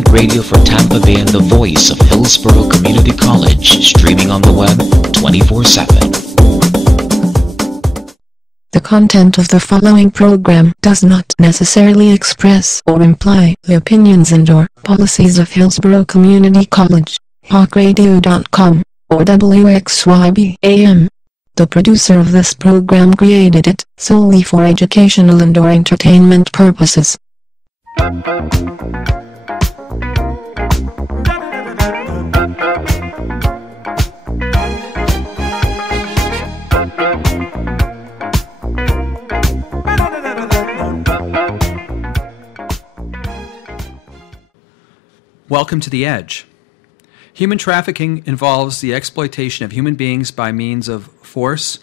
Internet radio for Tampa Bay and the voice of Hillsborough Community College, streaming on the web 24/7. The content of the following program does not necessarily express or imply the opinions and/or policies of Hillsborough Community College, hawkradio.com, or WXYB-AM. The producer of this program created it solely for educational and/or entertainment purposes. Welcome to The Edge. Human trafficking involves the exploitation of human beings by means of force,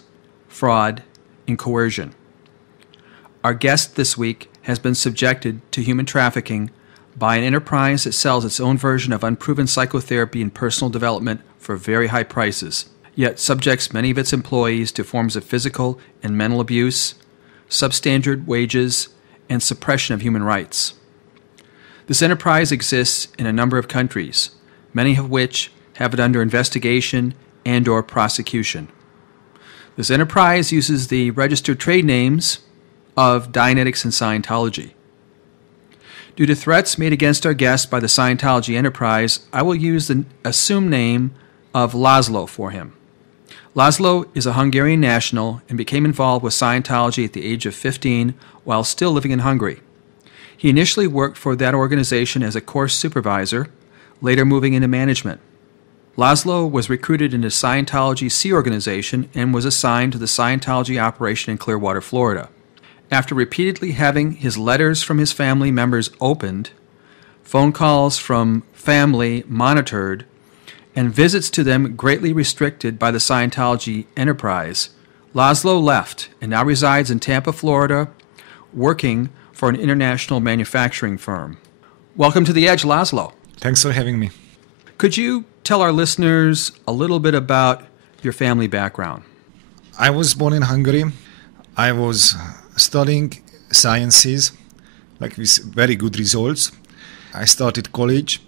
fraud, and coercion. Our guest this week has been subjected to human trafficking by an enterprise that sells its own version of unproven psychotherapy and personal development for very high prices, yet subjects many of its employees to forms of physical and mental abuse, substandard wages, and suppression of human rights. This enterprise exists in a number of countries, many of which have it under investigation and/or prosecution. This enterprise uses the registered trade names of Dianetics and Scientology. Due to threats made against our guest by the Scientology enterprise, I will use the assumed name of Laszlo for him. Laszlo is a Hungarian national and became involved with Scientology at the age of 15 while still living in Hungary. He initially worked for that organization as a course supervisor, later moving into management. Laszlo was recruited into Scientology Sea Organization and was assigned to the Scientology operation in Clearwater, Florida. After repeatedly having his letters from his family members opened, phone calls from family monitored, and visits to them greatly restricted by the Scientology enterprise, Laszlo left and now resides in Tampa, Florida, working for an international manufacturing firm. Welcome to The Edge, Laszlo. Thanks for having me. Could you tell our listeners a little bit about your family background? I was born in Hungary. I was studying sciences, like with very good results. I started college,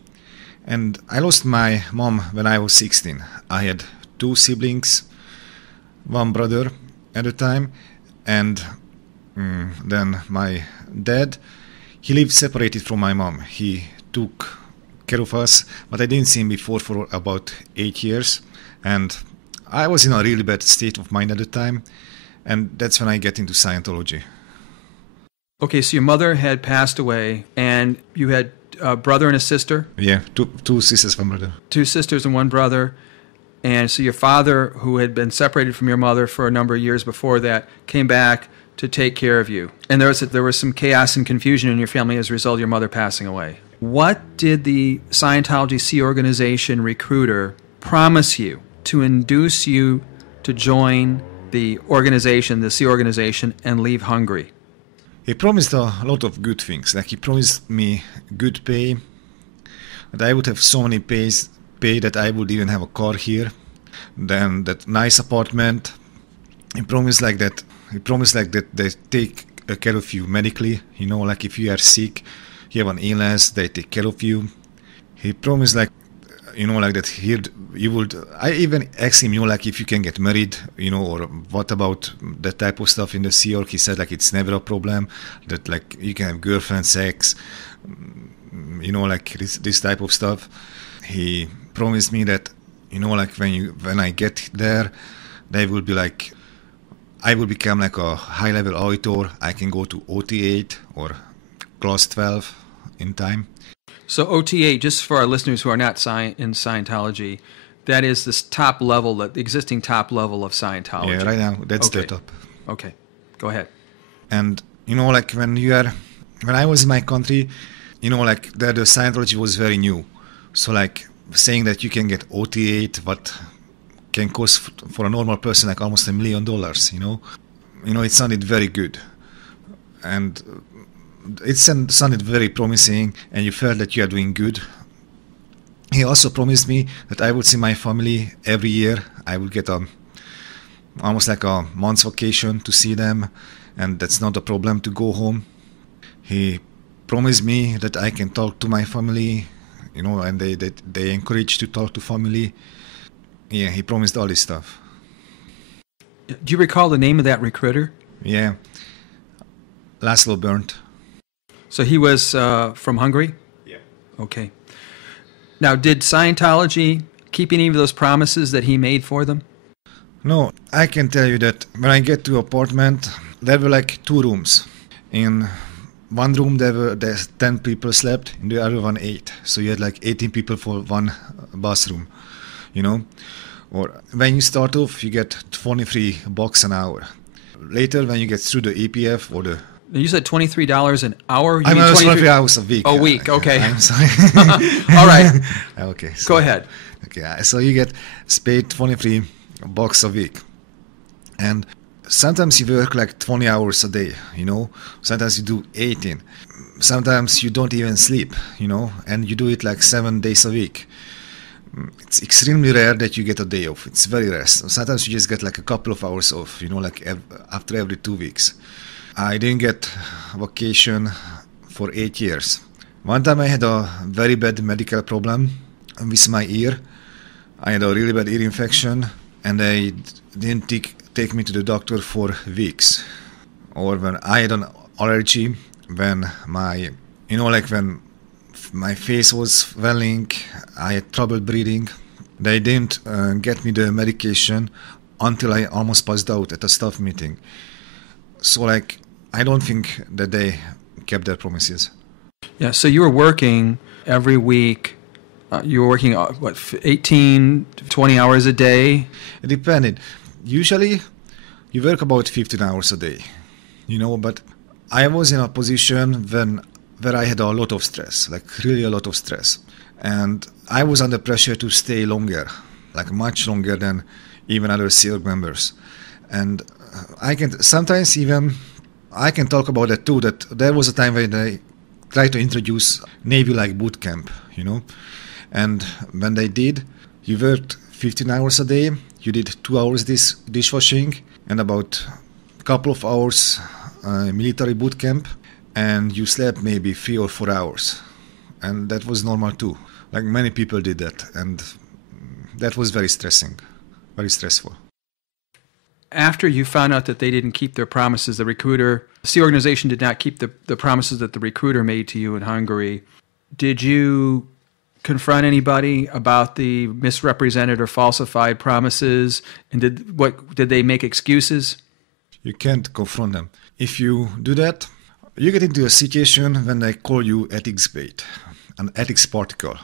and I lost my mom when I was 16. I had two siblings, one brother at the time, and then my dad, he lived separated from my mom. He took care of us, but I didn't see him before for about 8 years, and I was in a really bad state of mind at the time, and that's when I get into Scientology. Okay, so your mother had passed away, and you had a brother and a sister? Yeah, two sisters, one brother. Two sisters and one brother. And so your father, who had been separated from your mother for a number of years before that, came back to take care of you. And there was some chaos and confusion in your family as a result of your mother passing away. What did the Scientology Sea Organization recruiter promise you to induce you to join the organization, the Sea Organization, and leave Hungary? He promised a lot of good things. Like he promised me good pay, that I would have so many pay that I would even have a car here, then that nice apartment. He promised like that they take care of you medically, you know, like if you are sick, you have an illness, they take care of you. He promised like, you know, like that here you would, I even asked him, you know, like if you can get married, you know, or what about that type of stuff in the Sea Org. He said like it's never a problem, that like you can have girlfriend, sex, you know, like this type of stuff. He promised me that, you know, like when I get there, they will be like, I will become like a high-level auditor. I can go to OT8 or Class 12 in time. So OT8, just for our listeners who are not in Scientology, that is this top level, the existing top level of Scientology. Yeah, right now, that's okay. the top. Okay, go ahead. And, you know, like when I was in my country, you know, like the Scientology was very new. So like saying that you can get OT8, what can cost for a normal person like almost $1 million, you know, it sounded very good, and it sounded very promising, and you felt that you are doing good. He also promised me that I would see my family every year. I would get almost like a month's vacation to see them, and that's not a problem to go home. He promised me that I can talk to my family and they encourage to talk to family. Yeah, he promised all this stuff. Do you recall the name of that recruiter? Yeah, Laszlo Berndt. So he was from Hungary? Yeah. Okay. Now, did Scientology keep any of those promises that he made for them? No, I can tell you that when I get to apartment, there were like 2 rooms. In one room there's 10 people slept, in the other one 8. So you had like 18 people for one bathroom, Or when you start off, you get $23 an hour. Later, when you get through the EPF or the... You said $23 an hour? I mean 23 hours a week. A week, okay. I'm sorry. All right. Okay. So, go ahead. Okay, so you get paid $23 a week. And sometimes you work like 20 hours a day, Sometimes you do 18. Sometimes you don't even sleep, and you do it like 7 days a week. It's extremely rare that you get a day off. It's very rare. Sometimes you just get like a couple of hours off, like after every 2 weeks. I didn't get vacation for 8 years. One time I had a very bad medical problem with my ear. I had a really bad ear infection, and they didn't take me to the doctor for weeks. Or when I had an allergy, when when my face was swelling, I had trouble breathing. They didn't get me the medication until I almost passed out at a staff meeting. So I don't think that they kept their promises. Yeah, so you were working every week. You were working, 18, 20 hours a day? It depended. Usually, you work about 15 hours a day, but I was in a position where I had a lot of stress, really a lot of stress. And I was under pressure to stay longer, much longer than even other SEAL members. And I can talk about that too, that there was a time when they tried to introduce Navy-like boot camp, And when they did, you worked 15 hours a day, you did 2 hours dishwashing, and about a couple of hours military boot camp, and you slept maybe 3 or 4 hours. And that was normal too. Many people did that, and that was very stressing, very stressful. After you found out that they didn't keep their promises, the SEAL organization did not keep the promises that the recruiter made to you in Hungary, did you confront anybody about the misrepresented or falsified promises? And did they make excuses? You can't confront them. If you do that, you get into a situation when they call you ethics bait, an ethics particle.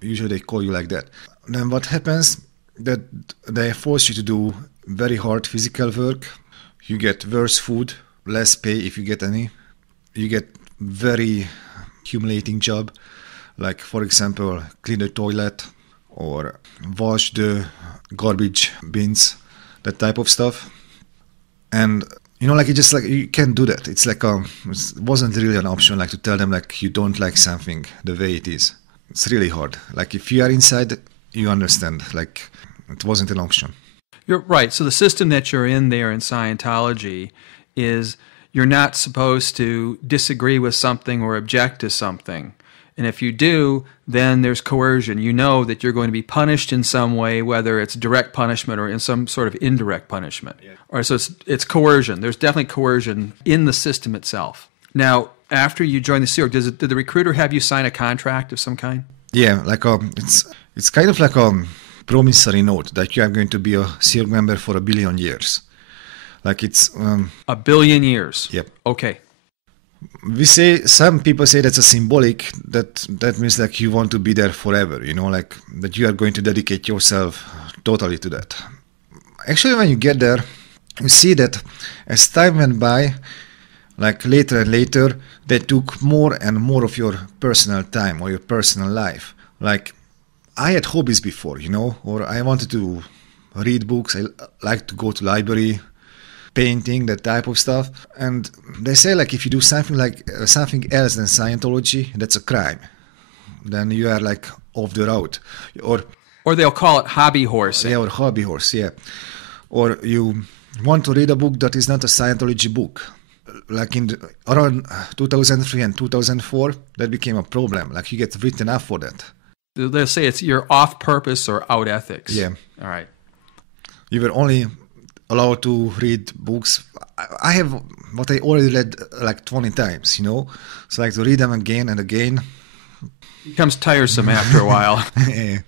Usually they call you like that. Then what happens, that they force you to do very hard physical work. You get worse food, less pay if you get any. You get very humiliating job, for example, clean the toilet or wash the garbage bins, that type of stuff. And it's just you can't do that. It's it wasn't really an option to tell them you don't like something the way it is. It's really hard. If you are inside, you understand. It wasn't an option. You're right. So the system that you're in there in Scientology is you're not supposed to disagree with something or object to something. And if you do, then there's coercion. You know that you're going to be punished in some way, whether it's direct punishment or in some sort of indirect punishment. Yeah. Or so it's coercion. There's definitely coercion in the system itself. Now, after you join the SEAL, did the recruiter have you sign a contract of some kind? Yeah, it's kind of like a promissory note that you are going to be a SEAL member for 1 billion years. It's 1 billion years. Yep. Okay. Some people say that's a symbolic, that means you want to be there forever, that you are going to dedicate yourself totally to that. Actually, when you get there, you see that as time went by, later and later, they took more and more of your personal time or your personal life. I had hobbies before, or I wanted to read books, I like to go to library, painting, that type of stuff. And they say if you do something something else than Scientology, that's a crime. Then you are off the road. Or they'll call it hobby horse. Yeah, or hobby horse, yeah. Or you want to read a book that is not a Scientology book. Around 2003 and 2004, that became a problem. You get written up for that. They'll say it's you're off purpose or out ethics. Yeah. All right. You were only allowed to read books. I have what I already read like 20 times, you know? So like to read them again and again. It becomes tiresome after a while. Yeah.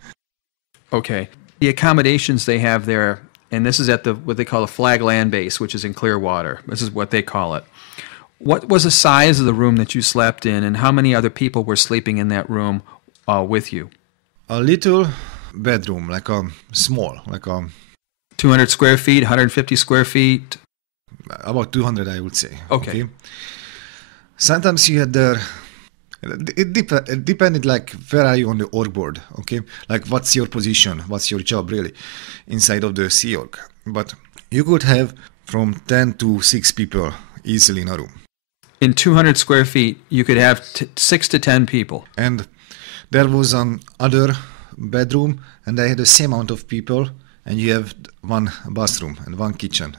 Okay. The accommodations they have there, and this is at the what they call the Flag Land Base, which is in Clearwater. This is what they call it. What was the size of the room that you slept in, and how many other people were sleeping in that room with you? A little bedroom, like a small, like a 200 square feet, 150 square feet? about 200, I would say. Okay. Sometimes you had there. It depended like where are you on the org board, okay? Like what's your position, what's your job really inside of the Sea Org. But you could have from 10 to 6 people easily in a room. In 200 square feet, you could have 6 to 10 people. And there was other bedroom and they had the same amount of people and you have one bathroom and one kitchen.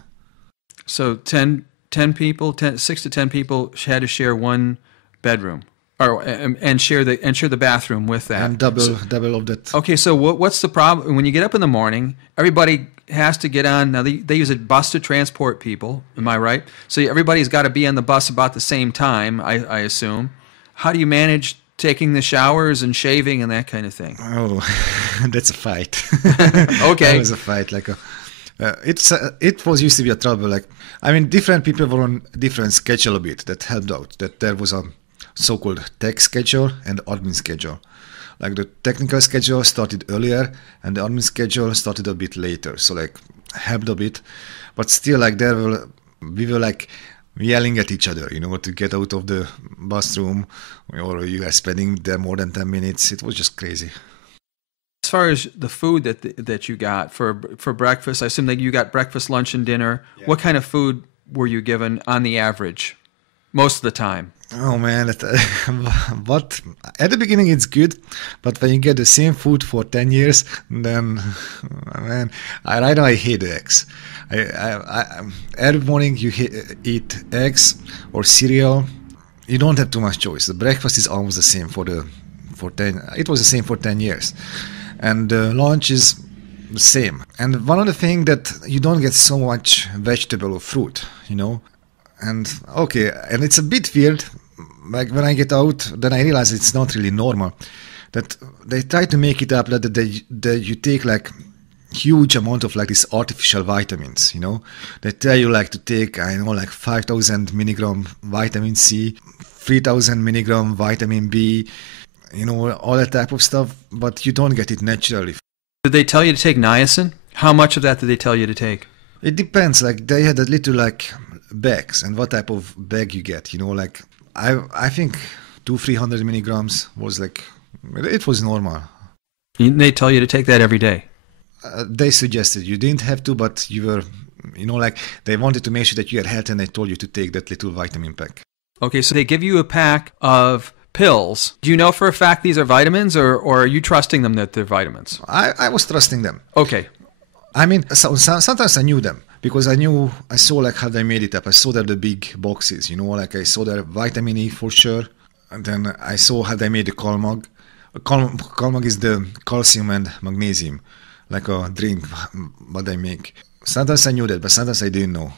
So 10 people, 6 to 10 people had to share one bedroom. And share the bathroom with that. And double of that. Okay, so what's the problem? When you get up in the morning, everybody has to get on. Now, they use a bus to transport people. Am I right? So everybody's got to be on the bus about the same time, I assume. How do you manage taking the showers and shaving and that kind of thing? Oh, that's a fight. Okay. That was a fight. Like it was used to be a trouble. Like, I mean, different people were on different schedule a bit. That helped out. That there was a so-called tech schedule and admin schedule. Like the technical schedule started earlier and the admin schedule started a bit later. So like helped a bit, but still like we were like yelling at each other, you know, to get out of the bathroom, or you are spending there more than 10 minutes. It was just crazy. As far as the food that you got for breakfast, I assume that you got breakfast, lunch, and dinner. Yeah. What kind of food were you given on the average most of the time? Oh man, but at the beginning it's good, but when you get the same food for 10 years, then man, right now I hate eggs. I every morning you eat eggs or cereal. You don't have too much choice. The breakfast is almost the same for 10. It was the same for 10 years, and lunch is the same. And one of the things that you don't get so much vegetable or fruit, you know. And okay, and it's a bit weird. Like when I get out, then I realize it's not really normal. That they try to make it up that you take like huge amount of like these artificial vitamins, you know. They tell you like to take, I know, like 5,000 milligram vitamin C, 3,000 milligram vitamin B, you know, all that type of stuff, but you don't get it naturally. Did they tell you to take niacin? How much of that did they tell you to take? It depends. Like they had a little like bags and what type of bag you get, you know, like I think 200-300 milligrams was like, it was normal. They tell you to take that every day? They suggested you didn't have to, but you were, you know, like they wanted to make sure that you had health and they told you to take that little vitamin pack. Okay, so they give you a pack of pills. Do you know for a fact these are vitamins or are you trusting them that they're vitamins? I was trusting them. Okay. I mean, sometimes I knew them. Because I saw like how they made it up. I saw that the big boxes, you know, like I saw their vitamin E for sure. And then I saw how they made the Calmag. Calmag is the calcium and magnesium, like a drink what they make. Sometimes I knew that, but sometimes I didn't know.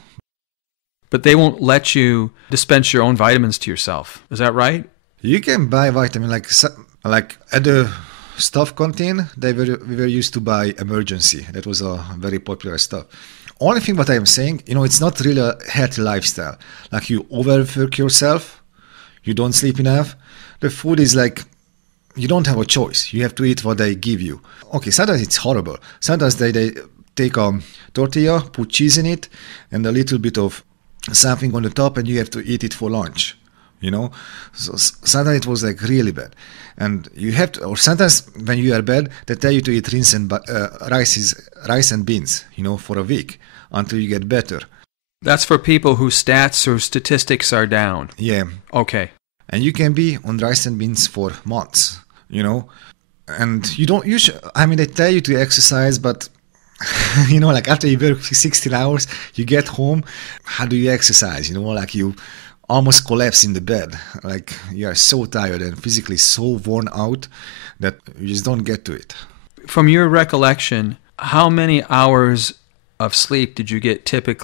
But they won't let you dispense your own vitamins to yourself. Is that right? You can buy vitamin like at the stuff canteen. We were used to buy Emergency. That was a very popular stuff. Only thing what I am saying, you know, it's not really a healthy lifestyle. Like you overwork yourself, you don't sleep enough. The food is like, you don't have a choice. You have to eat what they give you. Okay, sometimes it's horrible. Sometimes they take a tortilla, put cheese in it, and a little bit of something on the top, and you have to eat it for lunch. You know, so sometimes it was like really bad, and you have to. Or sometimes when you are bad, they tell you to eat rice and beans, you know, for a week until you get better. That's for people whose stats or statistics are down. Yeah. Okay. And you can be on rice and beans for months, you know, and you don't. I mean, they tell you to exercise, but you know, like after you work 16 hours, you get home. How do you exercise? You know, like you. almost collapse in the bed. Like you are so tired and physically so worn out that you just don't get to it. From your recollection, how many hours of sleep did you get typically